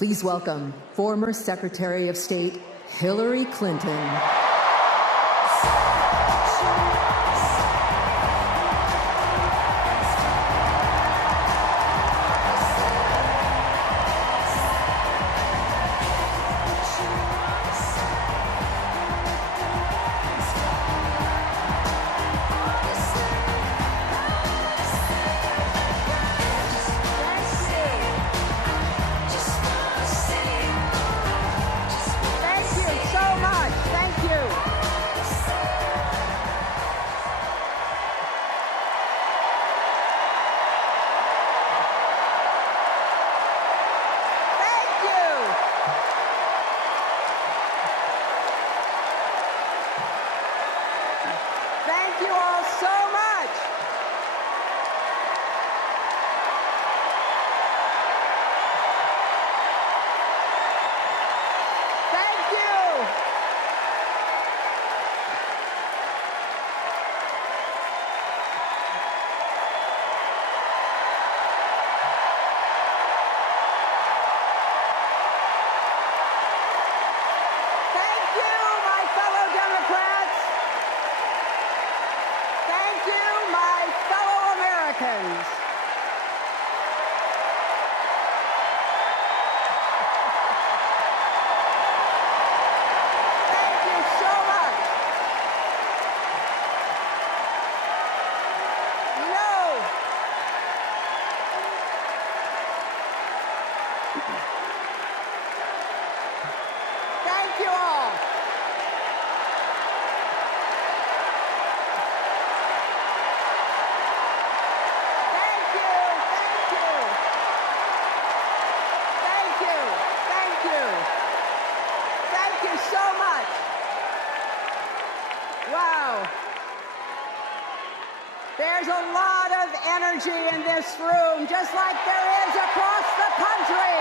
Please welcome former Secretary of State Hillary Clinton. Thank you all so much. Thank you. Thank you, my fellow Democrats. Thank you, my fellow Americans. Thank you so much. You know, thank you all. Thank you, thank you. Thank you, thank you. Thank you so much. Wow. There's a lot of energy in this room, just like there is across the country.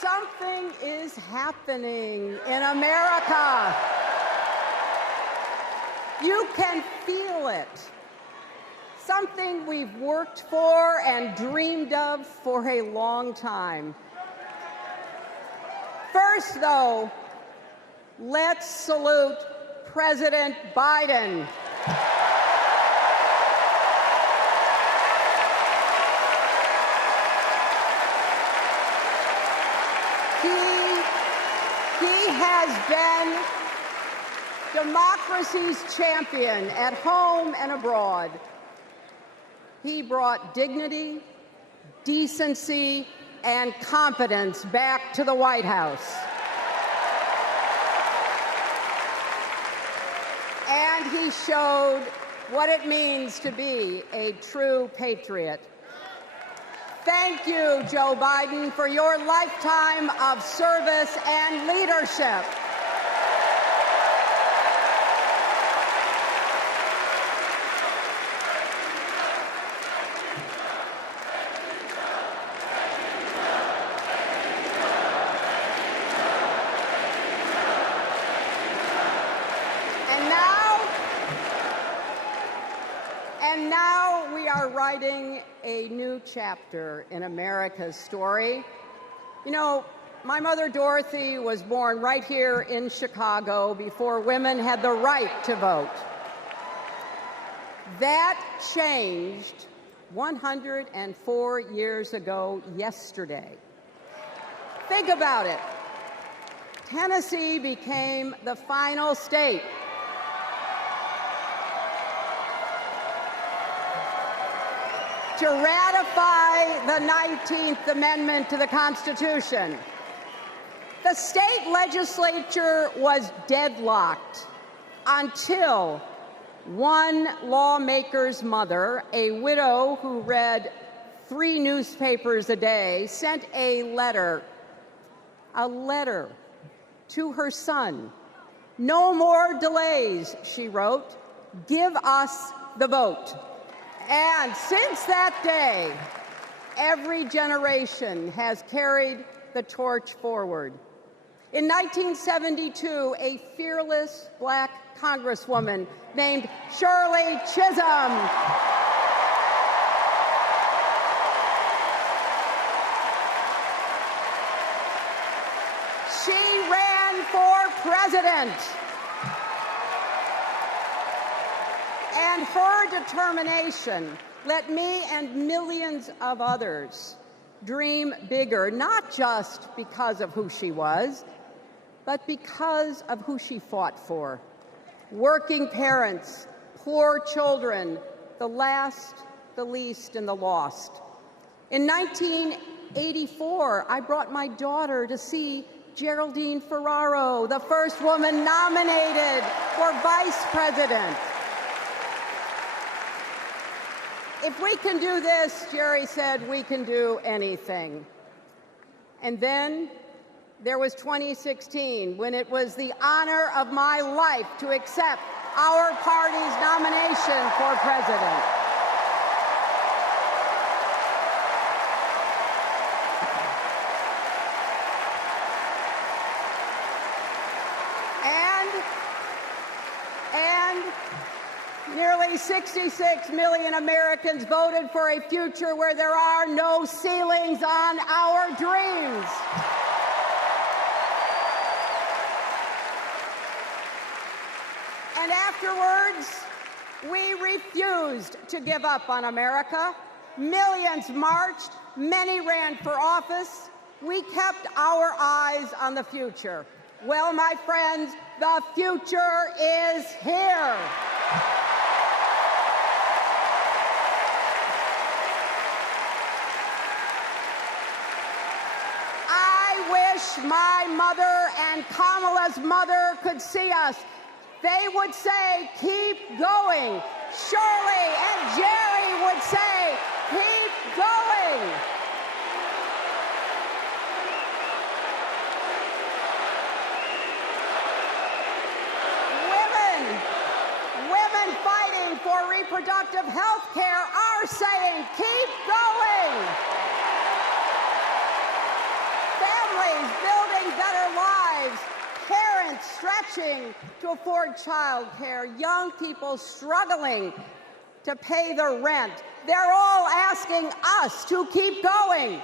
Something is happening in America. You can feel it. Something we've worked for and dreamed of for a long time. First, though, let's salute President Biden. He has been democracy's champion at home and abroad. He brought dignity, decency, and confidence back to the White House. And he showed what it means to be a true patriot. Thank you, Joe Biden, for your lifetime of service and leadership. And now we are writing a new chapter in America's story. You know, my mother Dorothy was born right here in Chicago before women had the right to vote. That changed 104 years ago yesterday. Think about it. Tennessee became the final state to ratify the 19th Amendment to the Constitution. The state legislature was deadlocked until one lawmaker's mother, a widow who read 3 newspapers a day, sent a letter to her son. "No more delays," she wrote. "Give us the vote." And since that day, every generation has carried the torch forward. In 1972, a fearless black Congresswoman named Shirley Chisholm president. And her determination let me and millions of others dream bigger, not just because of who she was, but because of who she fought for. Working parents, poor children, the last, the least, and the lost. In 1984, I brought my daughter to see Geraldine Ferraro, the first woman nominated for vice president. If we can do this, Jerry said, we can do anything. And then there was 2016, when it was the honor of my life to accept our party's nomination for president. And nearly 66 million Americans voted for a future where there are no ceilings on our dreams. And afterwards, we refused to give up on America. Millions marched, many ran for office. We kept our eyes on the future. Well, my friends, the future is here. I wish my mother and Kamala's mother could see us. They would say, keep going. Shirley and Jerry would say, keep going. Women fighting for reproductive health care are saying, keep going. Families building better lives. Parents stretching to afford child care, young people struggling to pay their rent. They're all asking us to keep going.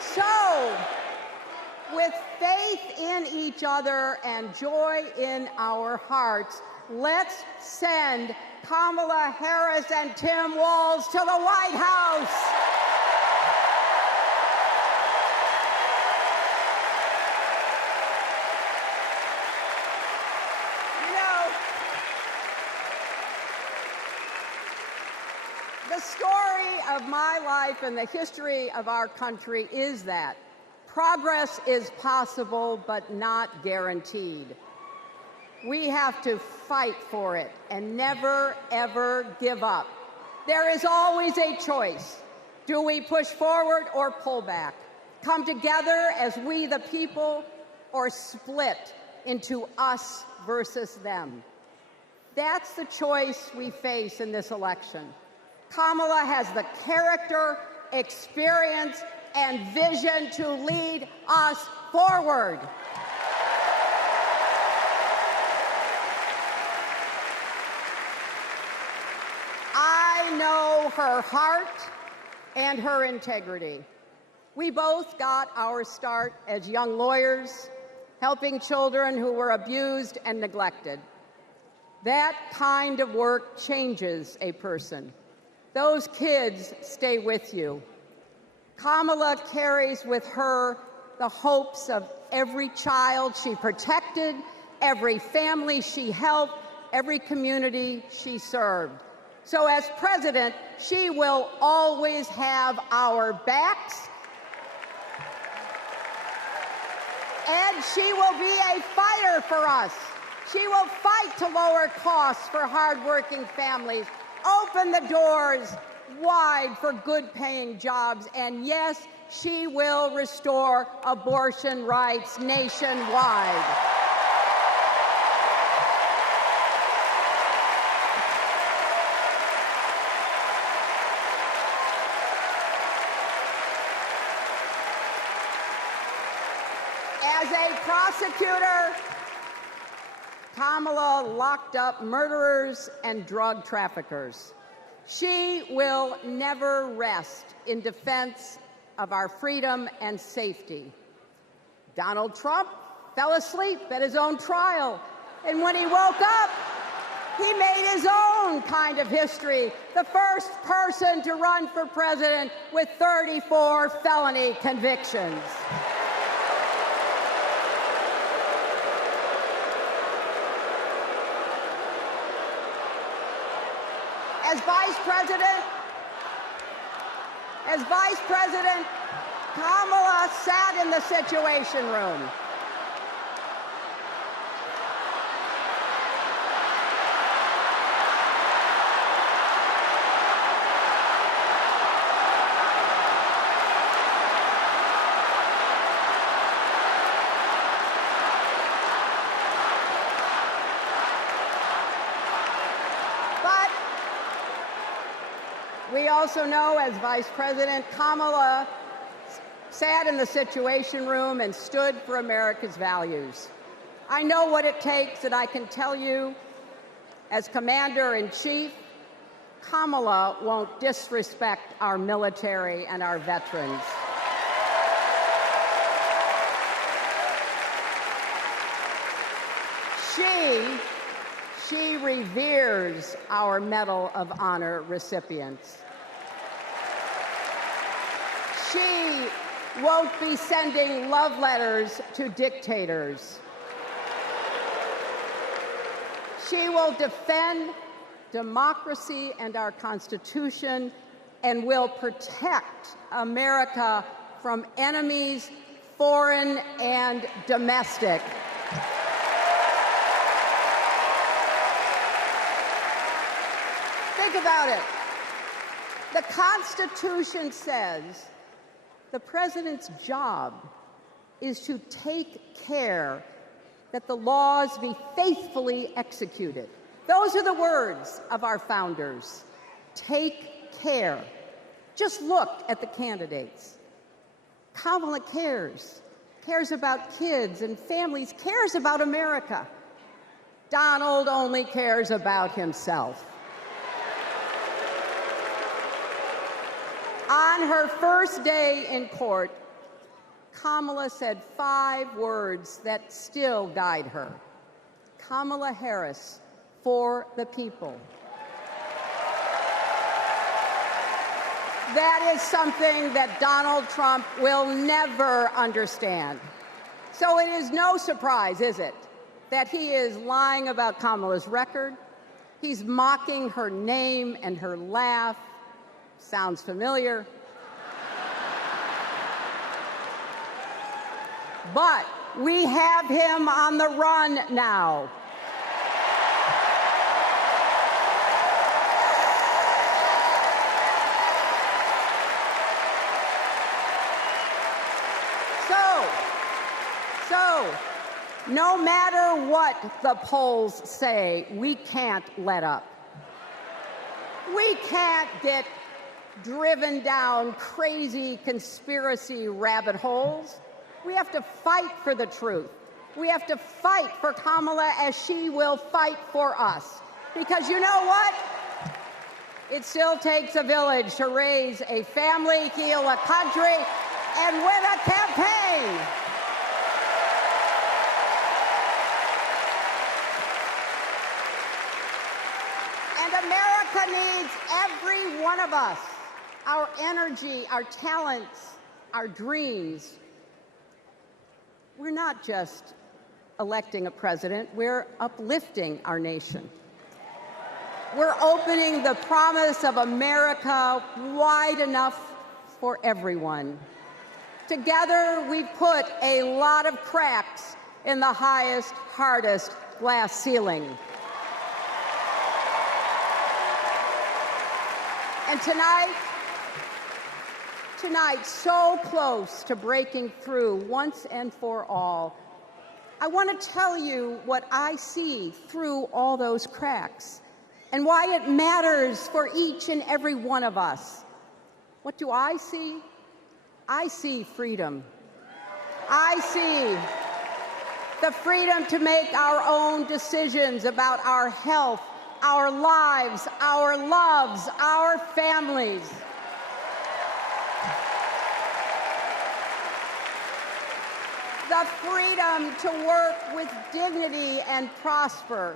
So, with faith in each other and joy in our hearts, let's send Kamala Harris and Tim Walz to the White House. The story of my life and the history of our country is that progress is possible but not guaranteed. We have to fight for it and never, ever give up. There is always a choice. Do we push forward or pull back? Come together as we the people, or split into us versus them? That's the choice we face in this election. Kamala has the character, experience, and vision to lead us forward. I know her heart and her integrity. We both got our start as young lawyers, helping children who were abused and neglected. That kind of work changes a person. Those kids stay with you. Kamala carries with her the hopes of every child she protected, every family she helped, every community she served. So as president, she will always have our backs, and she will be a fighter for us. She will fight to lower costs for hardworking families, open the doors wide for good-paying jobs, and yes, she will restore abortion rights nationwide. As a prosecutor, Kamala locked up murderers and drug traffickers. She will never rest in defense of our freedom and safety. Donald Trump fell asleep at his own trial, and when he woke up, he made his own kind of history, the first person to run for president with 34 felony convictions. As Vice President, Kamala sat in the Situation Room. We also know, as Vice President, Kamala sat in the Situation Room and stood for America's values. I know what it takes, and I can tell you, as Commander-in-Chief, Kamala won't disrespect our military and our veterans. She reveres our Medal of Honor recipients. She won't be sending love letters to dictators. She will defend democracy and our Constitution and will protect America from enemies, foreign and domestic. Think about it. The Constitution says the president's job is to take care that the laws be faithfully executed. Those are the words of our founders. Take care. Just look at the candidates. Kamala cares about kids and families, cares about America. Donald only cares about himself. On her first day in court, Kamala said 5 words that still guide her. Kamala Harris, for the people. That is something that Donald Trump will never understand. So it is no surprise, is it, that he is lying about Kamala's record. He's mocking her name and her laugh. Sounds familiar. But we have him on the run now. So, no matter what the polls say, we can't let up. We can't get driven down crazy conspiracy rabbit holes. We have to fight for the truth. We have to fight for Kamala as she will fight for us. Because you know what? It still takes a village to raise a family, heal a country, and win a campaign. And America needs every one of us. Our energy, our talents, our dreams. We're not just electing a president, we're uplifting our nation. We're opening the promise of America wide enough for everyone. Together, we put a lot of cracks in the highest, hardest glass ceiling. And tonight, so close to breaking through once and for all, I want to tell you what I see through all those cracks and why it matters for each and every one of us. What do I see? I see freedom. I see the freedom to make our own decisions about our health, our lives, our loves, our families. the freedom to work with dignity and prosper,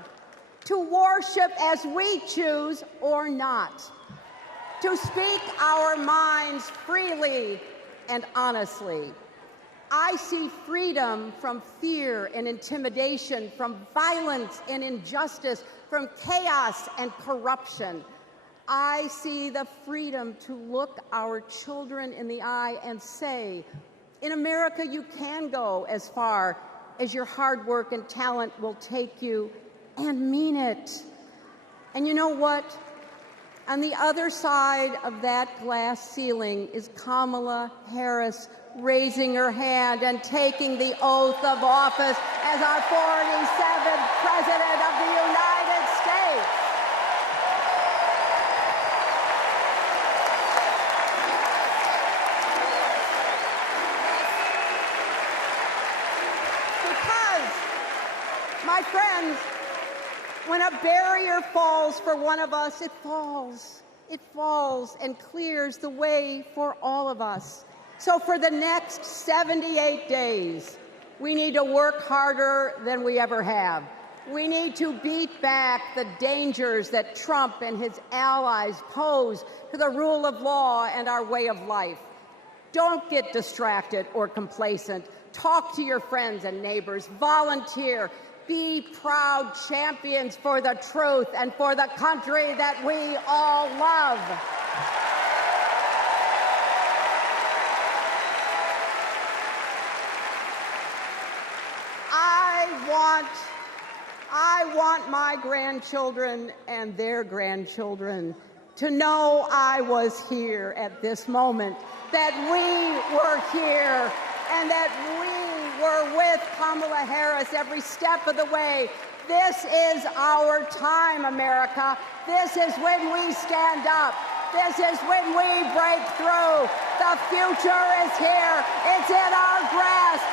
to worship as we choose or not, to speak our minds freely and honestly. I see freedom from fear and intimidation, from violence and injustice, from chaos and corruption. I see the freedom to look our children in the eye and say, in America, you can go as far as your hard work and talent will take you, and mean it. And you know what? On the other side of that glass ceiling is Kamala Harris raising her hand and taking the oath of office as our 47th President of the United States. Because, my friends, when a barrier falls for one of us, it falls. It falls and clears the way for all of us. So for the next 78 days, we need to work harder than we ever have. We need to beat back the dangers that Trump and his allies pose to the rule of law and our way of life. Don't get distracted or complacent. Talk to your friends and neighbors. Volunteer. Be proud champions for the truth and for the country that we all love. I want my grandchildren and their grandchildren to know I was here at this moment, that we were here, and that we were with Kamala Harris every step of the way. This is our time, America. This is when we stand up. This is when we break through. The future is here. It's in our grasp.